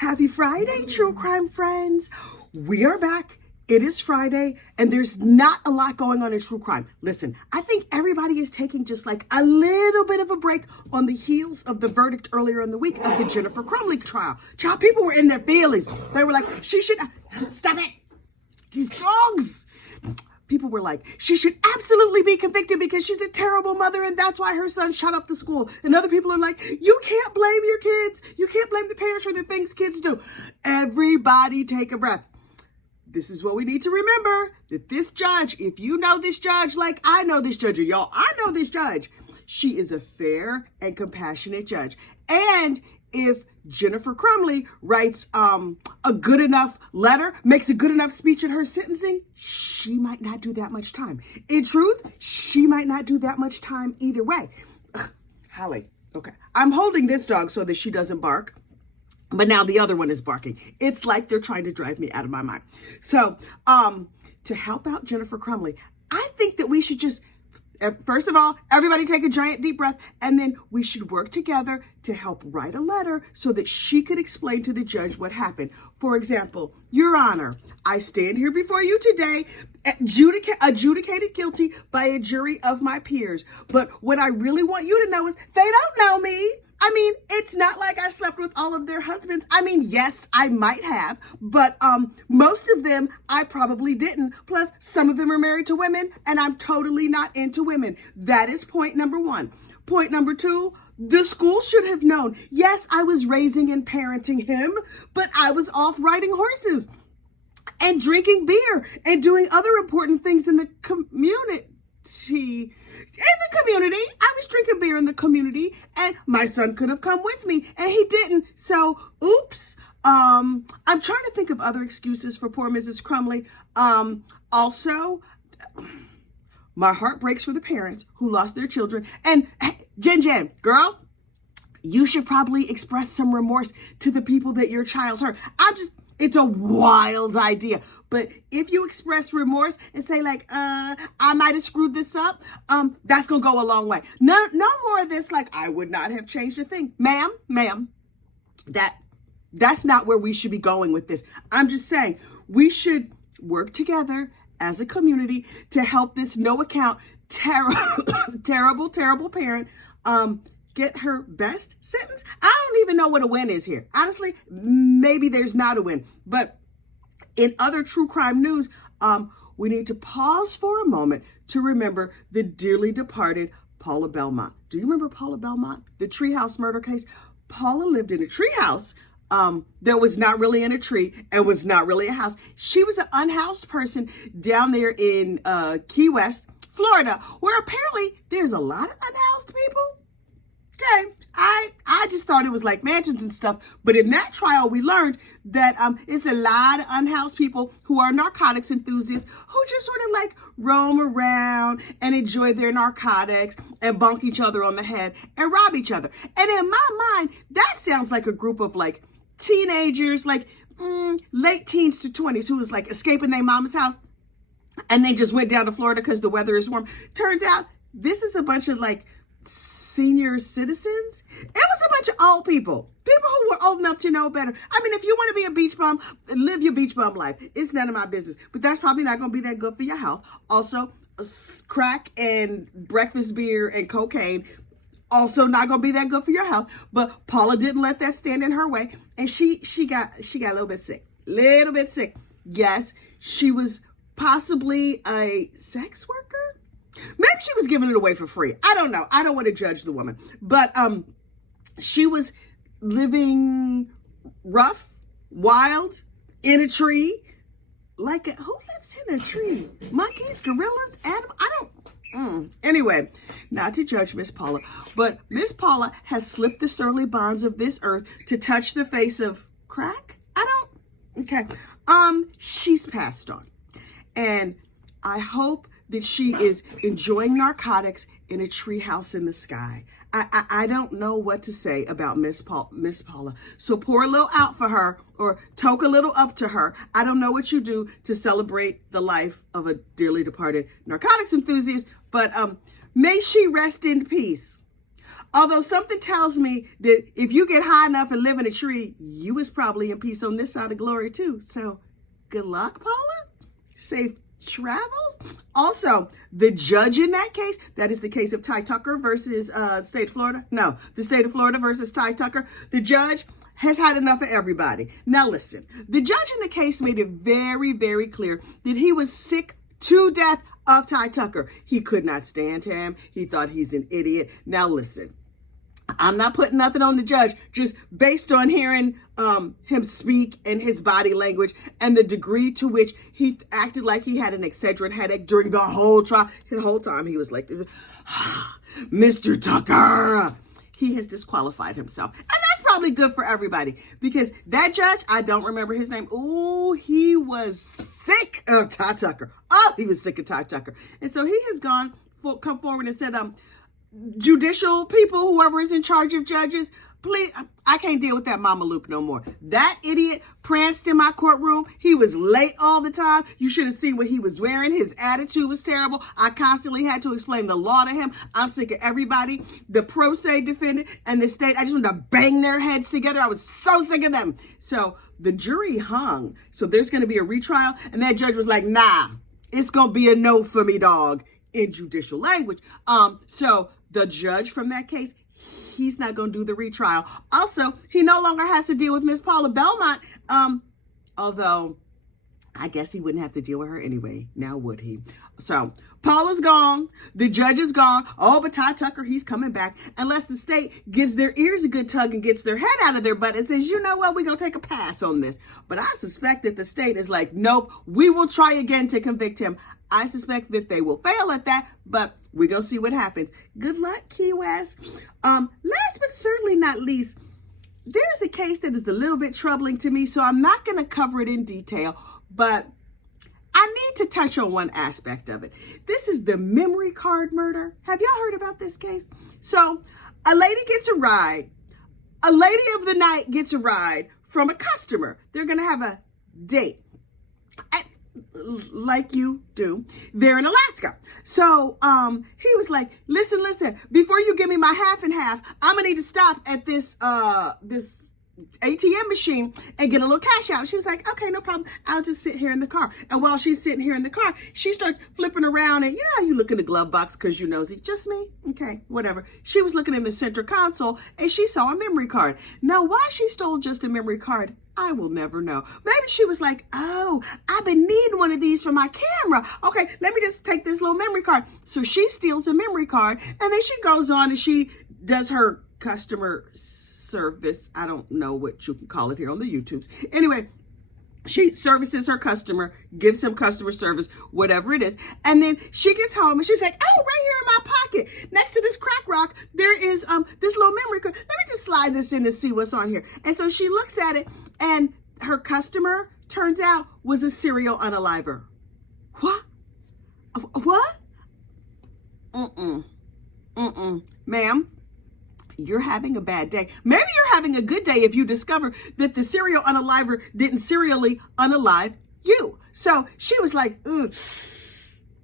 Happy Friday, true crime friends. We are back. It is Friday, and there's not a lot going on in true crime. Listen, I think everybody is taking just like a little bit of a break on the heels of the verdict earlier in the week of the Jennifer Crumbley trial. Child, people were in their feelings. They were like, she should, stop it. These dogs. People were like, she should absolutely be convicted because she's a terrible mother and that's why her son shut up the school. And other people are like, you can't blame your kids. You can't blame the parents for the things kids do. Everybody take a breath. This is what we need to remember, that this judge, if you know this judge like I know this judge, or y'all, I know this judge, she is a fair and compassionate judge. And if Jennifer Crumbley writes a good enough letter, makes a good enough speech at her sentencing, she might not do that much time. In truth, she might not do that much time either way. Holly, okay. I'm holding this dog so that she doesn't bark, but now the other one is barking. It's like they're trying to drive me out of my mind. So to help out Jennifer Crumbley, I think that we should just, first of all, everybody take a giant deep breath, and then we should work together to help write a letter so that she could explain to the judge what happened. For example, Your Honor, I stand here before you today, adjudicated guilty by a jury of my peers. But what I really want you to know is they don't know me. I mean, it's not like I slept with all of their husbands. I mean, yes, I might have, but most of them I probably didn't. Plus, some of them are married to women, and I'm totally not into women. That is point number one. Point number two, the school should have known. Yes, I was raising and parenting him, but I was off riding horses and drinking beer and doing other important things in the community. I was drinking beer in the community, and my son could have come with me, and he didn't. So, oops. I'm trying to think of other excuses for poor Mrs. Crumbley. Also, my heart breaks for the parents who lost their children. And hey, Jen, girl, you should probably express some remorse to the people that your child hurt. It's a wild idea. But if you express remorse and say like, I might have screwed this up, that's going to go a long way. No more of this like, I would not have changed a thing. Ma'am, that's not where we should be going with this. I'm just saying we should work together as a community to help this no account, terrible parent get her best sentence. I don't even know what a win is here. Honestly, maybe there's not a win. But in other true crime news, we need to pause for a moment to remember the dearly departed Paula Belmont. Do you remember Paula Belmont? The Treehouse murder case? Paula lived in a treehouse that was not really in a tree and was not really a house. She was an unhoused person down there in Key West, Florida, where apparently there's a lot of unhoused people. Okay, I just thought it was like mansions and stuff, but in that trial we learned that it's a lot of unhoused people who are narcotics enthusiasts who just sort of like roam around and enjoy their narcotics and bonk each other on the head and rob each other. And in my mind, that sounds like a group of like teenagers, like late teens to 20s who was like escaping their mama's house and they just went down to Florida because the weather is warm. Turns out this is a bunch of like senior citizens. It was a bunch of old people who were old enough to know better. I mean, if you want to be a beach bum, live your beach bum life. It's none of my business, but that's probably not going to be that good for your health. Also, crack and breakfast beer and cocaine, also not going to be that good for your health. But Paula didn't let that stand in her way, and she got a little bit sick. Yes, she was possibly a sex worker. Maybe she was giving it away for free. I don't know. I don't want to judge the woman. But she was living rough, wild, in a tree. Who lives in a tree? Monkeys, gorillas, animals? Anyway, not to judge Miss Paula, but Miss Paula has slipped the surly bonds of this earth to touch the face of crack? Okay. She's passed on. And I hope that she is enjoying narcotics in a treehouse in the sky. I don't know what to say about Miss Paula. So pour a little out for her or toke a little up to her. I don't know what you do to celebrate the life of a dearly departed narcotics enthusiast, but may she rest in peace. Although something tells me that if you get high enough and live in a tree, you was probably in peace on this side of glory too. So good luck, Paula. Safe travels. Also, the judge in that case, that is the case of Ty Tucker versus the state of Florida. No, the state of Florida versus Ty Tucker. The judge has had enough of everybody. Now listen, the judge in the case made it very, very clear that he was sick to death of Ty Tucker. He could not stand him. He thought he's an idiot. Now listen, I'm not putting nothing on the judge, just based on hearing him speak and his body language and the degree to which he acted like he had an Excedrin headache during the whole trial. The whole time he was like this, Mr. Tucker. He has disqualified himself. And that's probably good for everybody because that judge, I don't remember his name. Oh, he was sick of Ty Tucker. Oh, he was sick of Ty Tucker. And so he has come forward and said, judicial people, whoever is in charge of judges, please, I can't deal with that Mama Luke no more. That idiot pranced in my courtroom. He was late all the time. You should have seen what he was wearing. His attitude was terrible. I constantly had to explain the law to him. I'm sick of everybody, the pro se defendant and the state. I just wanted to bang their heads together. I was so sick of them. So the jury hung. So there's going to be a retrial. And that judge was like, nah, it's going to be a no for me, dog, in judicial language. So the judge from that case, he's not going to do the retrial. Also, he no longer has to deal with Miss Paula Belmont, although I guess he wouldn't have to deal with her anyway. Now would he? So Paula's gone. The judge is gone. Oh, but Ty Tucker, he's coming back unless the state gives their ears a good tug and gets their head out of their butt and says, you know what, we're going to take a pass on this. But I suspect that the state is like, nope, we will try again to convict him. I suspect that they will fail at that, but we're going to see what happens. Good luck, Key West. Last but certainly not least, there's a case that is a little bit troubling to me, so I'm not going to cover it in detail, but I need to touch on one aspect of it. This is the memory card murder. Have y'all heard about this case? So a lady gets a ride. A lady of the night gets a ride from a customer. They're going to have a date. Like you do. They're in Alaska. So he was like, listen, before you give me my half and half, I'm gonna need to stop at this ATM machine and get a little cash out. She was like, okay, no problem. I'll just sit here in the car. And while she's sitting here in the car, she starts flipping around, and you know how you look in the glove box because you nosy. Just me? Okay, whatever. She was looking in the center console and she saw a memory card. Now, why she stole just a memory card, I will never know. Maybe she was like, oh, I've been needing one of these for my camera. Okay, let me just take this little memory card. So she steals a memory card, and then she goes on and she does her customer service. I don't know what you can call it here on the YouTubes. Anyway, she services her customer, gives him customer service, whatever it is. And then she gets home and she's like, oh, right here in my pocket, next to this crack rock, there is this little memory card. Let me just slide this in and see what's on here. And so she looks at it, and her customer, turns out, was a serial unaliver. What? What? Ma'am, you're having a bad day. Maybe you're having a good day if you discover that the serial unaliver didn't serially unalive you. So she was like,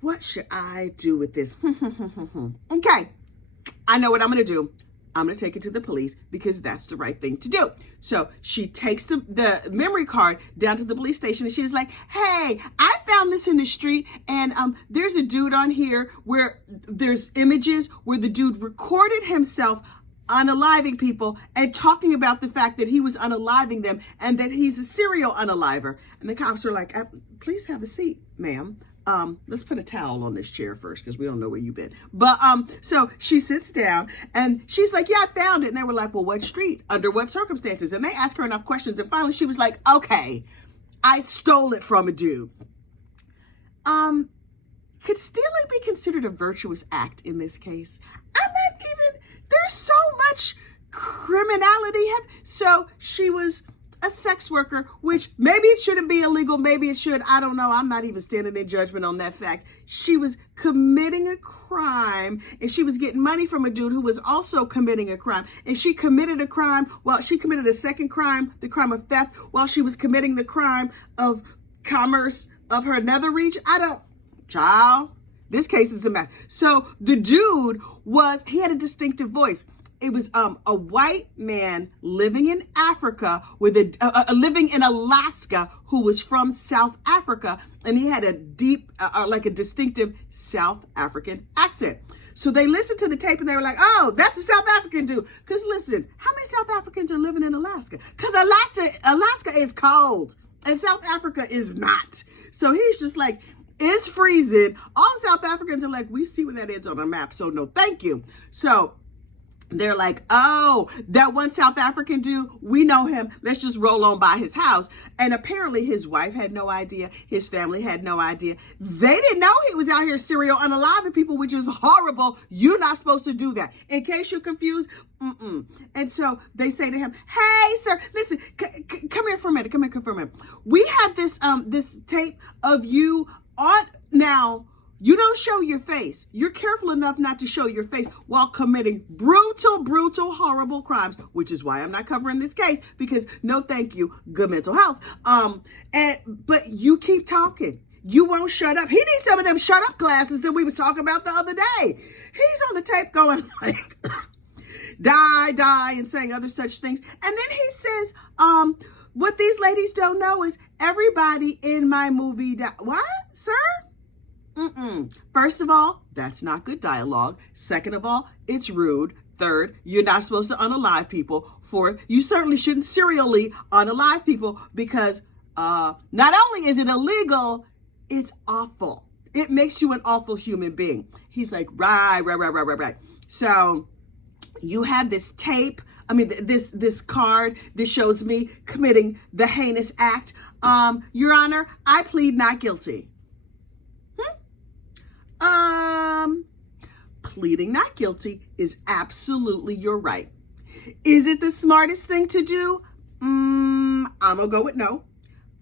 what should I do with this? Okay, I know what I'm going to do. I'm going to take it to the police because that's the right thing to do. So she takes the memory card down to the police station, and she was like, hey, I found this in the street, and there's a dude on here where there's images where the dude recorded himself unaliving people and talking about the fact that he was unaliving them and that he's a serial unaliver. And the cops are like, please have a seat, ma'am. Let's put a towel on this chair first because we don't know where you've been. But so she sits down and she's like, yeah, I found it. And they were like, well, what street? Under what circumstances? And they asked her enough questions. And finally she was like, okay, I stole it from a dude. Could stealing be considered a virtuous act in this case? I'm not even, there's so much criminality. So she was a sex worker, which maybe it shouldn't be illegal. Maybe it should. I don't know. I'm not even standing in judgment on that fact. She was committing a crime, and she was getting money from a dude who was also committing a crime. And she committed a crime while she committed a second crime, the crime of theft, while she was committing the crime of commerce of her nether region. Child, this case is a mess. So the dude he had a distinctive voice. it was a white man living in Africa with living in Alaska who was from South Africa, and he had a deep, like a distinctive South African accent. So they listened to the tape and they were like, oh, that's a South African dude. Because listen, how many South Africans are living in Alaska? Because Alaska is cold and South Africa is not. So he's just like, it's freezing. All South Africans are like, we see where that is on a map, so no thank you. So they're like, oh, that one South African dude, we know him. Let's just roll on by his house. And apparently his wife had no idea. His family had no idea. They didn't know he was out here serial unaliving people, which is horrible. You're not supposed to do that. In case you're confused, And so they say to him, hey, sir, listen, come here for a minute. Come here for a minute. We have this tape of you on now. You don't show your face. You're careful enough not to show your face while committing brutal, horrible crimes, which is why I'm not covering this case, because no, thank you, good mental health. But you keep talking. You won't shut up. He needs some of them shut up classes that we was talking about the other day. He's on the tape going like, die, and saying other such things. And then he says, what these ladies don't know is everybody in my movie died. What, sir? First of all, that's not good dialogue. Second of all, it's rude. Third, you're not supposed to unalive people. Fourth, you certainly shouldn't serially unalive people because not only is it illegal, it's awful. It makes you an awful human being. He's like, right. So you have this tape. I mean, this card. This shows me committing the heinous act. Your Honor, I plead not guilty. Pleading not guilty is absolutely your right. Is it the smartest thing to do? I'm gonna go with no.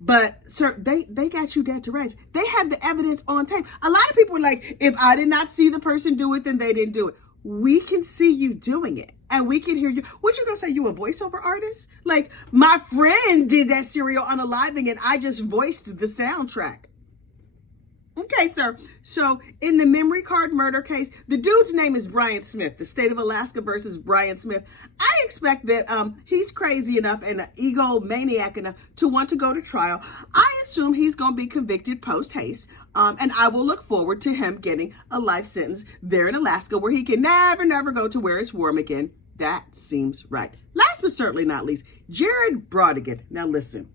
But sir, they got you dead to rights. They have the evidence on tape. A lot of people are like, if I did not see the person do it, then they didn't do it. We can see you doing it. And we can hear you. What you gonna say? You a voiceover artist? Like, my friend did that serial unaliving and I just voiced the soundtrack. Okay, sir. So in the memory card murder case, the dude's name is Brian Smith, the state of Alaska versus Brian Smith. I expect that he's crazy enough and an egomaniac enough to want to go to trial. I assume he's going to be convicted post haste. And I will look forward to him getting a life sentence there in Alaska where he can never go to where it's warm again. That seems right. Last but certainly not least, Jared Bridegan. Now listen.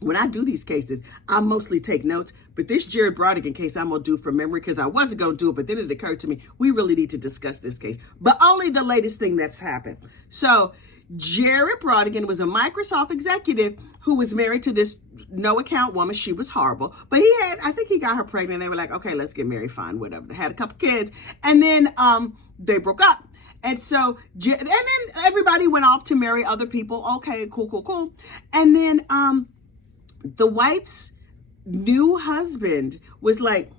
When I do these cases, I mostly take notes, but this Jared Bridegan case I'm going to do from memory because I wasn't going to do it, but then it occurred to me, we really need to discuss this case, but only the latest thing that's happened. So Jared Bridegan was a Microsoft executive who was married to this no-account woman. She was horrible, but I think he got her pregnant. They were like, okay, let's get married, fine, whatever. They had a couple kids, and then they broke up. And so, and then everybody went off to marry other people. Okay, cool. And then, the wife's new husband was like,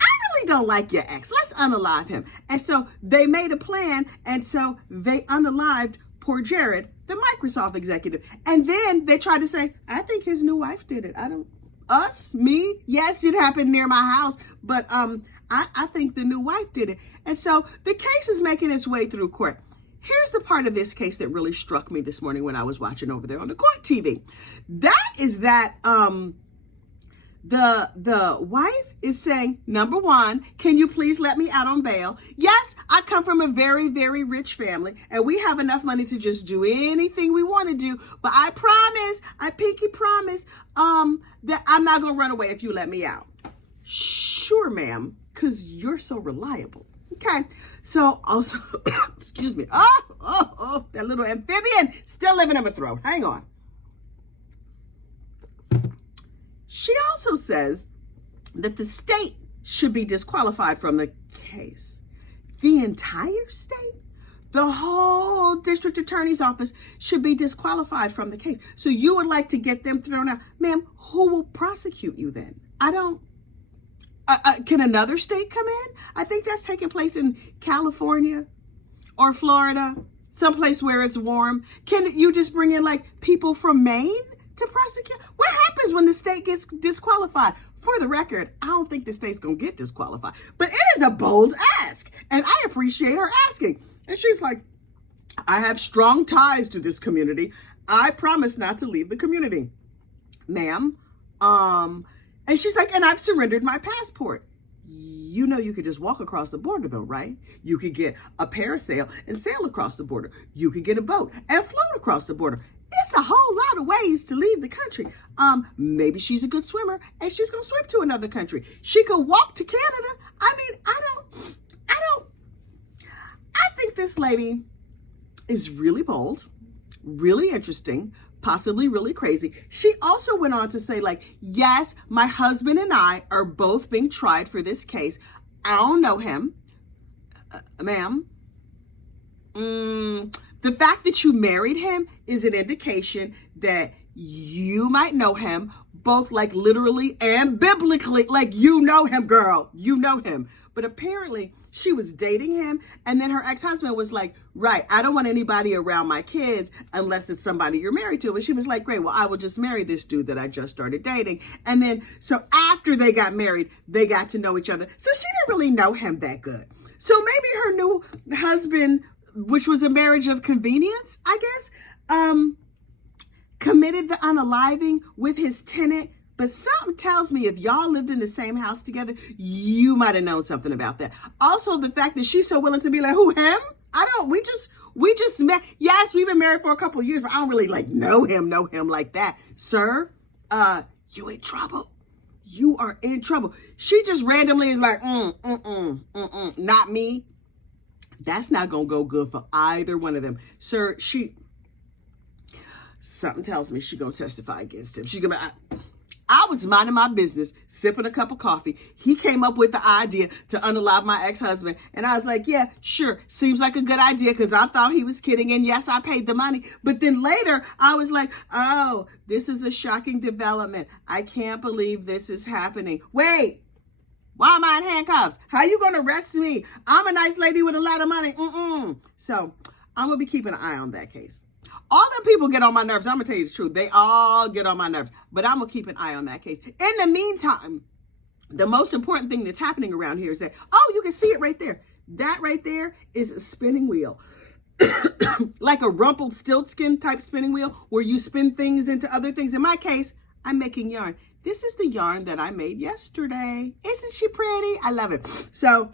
I really don't like your ex. Let's unalive him. And so they made a plan. And so they unalived poor Jared, the Microsoft executive. And then they tried to say, I think his new wife did it. Me? Yes, it happened near my house. But I think the new wife did it. And so the case is making its way through court. Here's the part of this case that really struck me this morning when I was watching over there on the court TV. That is that the wife is saying, number one, can you please let me out on bail? Yes, I come from a very, very rich family and we have enough money to just do anything we want to do. But I pinky promise that I'm not going to run away if you let me out. Sure, ma'am, because you're so reliable. Okay, so also, excuse me. Oh, that little amphibian still living in my throat. Hang on. She also says that the state should be disqualified from the case. The entire state, the whole district attorney's office should be disqualified from the case. So you would like to get them thrown out. Ma'am, who will prosecute you then? Can another state come in? I think that's taking place in California or Florida, someplace where it's warm. Can you just bring in like people from Maine to prosecute? What happens when the state gets disqualified? For the record, I don't think the state's gonna get disqualified, but it is a bold ask, and I appreciate her asking. And she's like, I have strong ties to this community. I promise not to leave the community, ma'am. And she's like, and I've surrendered my passport. You know, you could just walk across the border though, right? You could get a parasail and sail across the border. You could get a boat and float across the border. It's a whole lot of ways to leave the country. Maybe she's a good swimmer and she's gonna swim to another country. She could walk to Canada. I mean, I think this lady is really bold, really interesting, possibly really crazy. She also went on to say, like, yes, my husband and I are both being tried for this case. I don't know him, ma'am. The fact that you married him is an indication that you might know him, both like literally and biblically. Like, you know him, girl, you know him. But apparently she was dating him, and then her ex-husband was like, right, I don't want anybody around my kids unless it's somebody you're married to. And she was like, great, well, I will just marry this dude that I just started dating. And then, so after they got married, they got to know each other. So she didn't really know him that good. So maybe her new husband, which was a marriage of convenience, I guess, committed the unaliving with his tenant. But something tells me if y'all lived in the same house together, you might have known something about that. Also, the fact that she's so willing to be like, who, him? We just met. Yes, we've been married for a couple of years, but I don't really like know him like that. Sir, you in trouble. You are in trouble. She just randomly is like, not me. That's not going to go good for either one of them. Sir, something tells me she going to testify against him. She's going to I was minding my business, sipping a cup of coffee. He came up with the idea to unalive my ex-husband. And I was like, yeah, sure. Seems like a good idea because I thought he was kidding. And yes, I paid the money. But then later I was like, oh, this is a shocking development. I can't believe this is happening. Wait, why am I in handcuffs? How you going to arrest me? I'm a nice lady with a lot of money. So I'm going to be keeping an eye on that case. All them people get on my nerves. I'm going to tell you the truth. They all get on my nerves. But I'm going to keep an eye on that case. In the meantime, the most important thing that's happening around here is that, oh, you can see it right there. That right there is a spinning wheel. Like a Rumpelstiltskin type spinning wheel where you spin things into other things. In my case, I'm making yarn. This is the yarn that I made yesterday. Isn't she pretty? I love it. So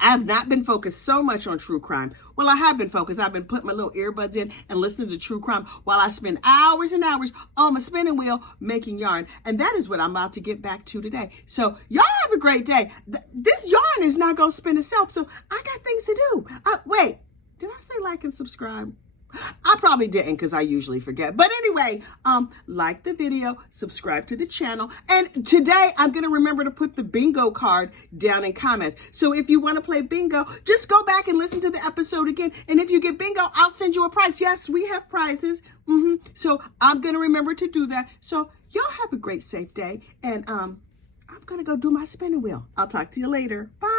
I have not been focused so much on true crime. Well, I have been focused. I've been putting my little earbuds in and listening to true crime while I spend hours and hours on my spinning wheel making yarn. And that is what I'm about to get back to today. So y'all have a great day. This yarn is not going to spin itself. So I got things to do. Wait, did I say like and subscribe? I probably didn't because I usually forget. But anyway, like the video, subscribe to the channel. And today I'm going to remember to put the bingo card down in comments. So if you want to play bingo, just go back and listen to the episode again. And if you get bingo, I'll send you a prize. Yes, we have prizes. So I'm going to remember to do that. So y'all have a great, safe day. And I'm going to go do my spinning wheel. I'll talk to you later. Bye.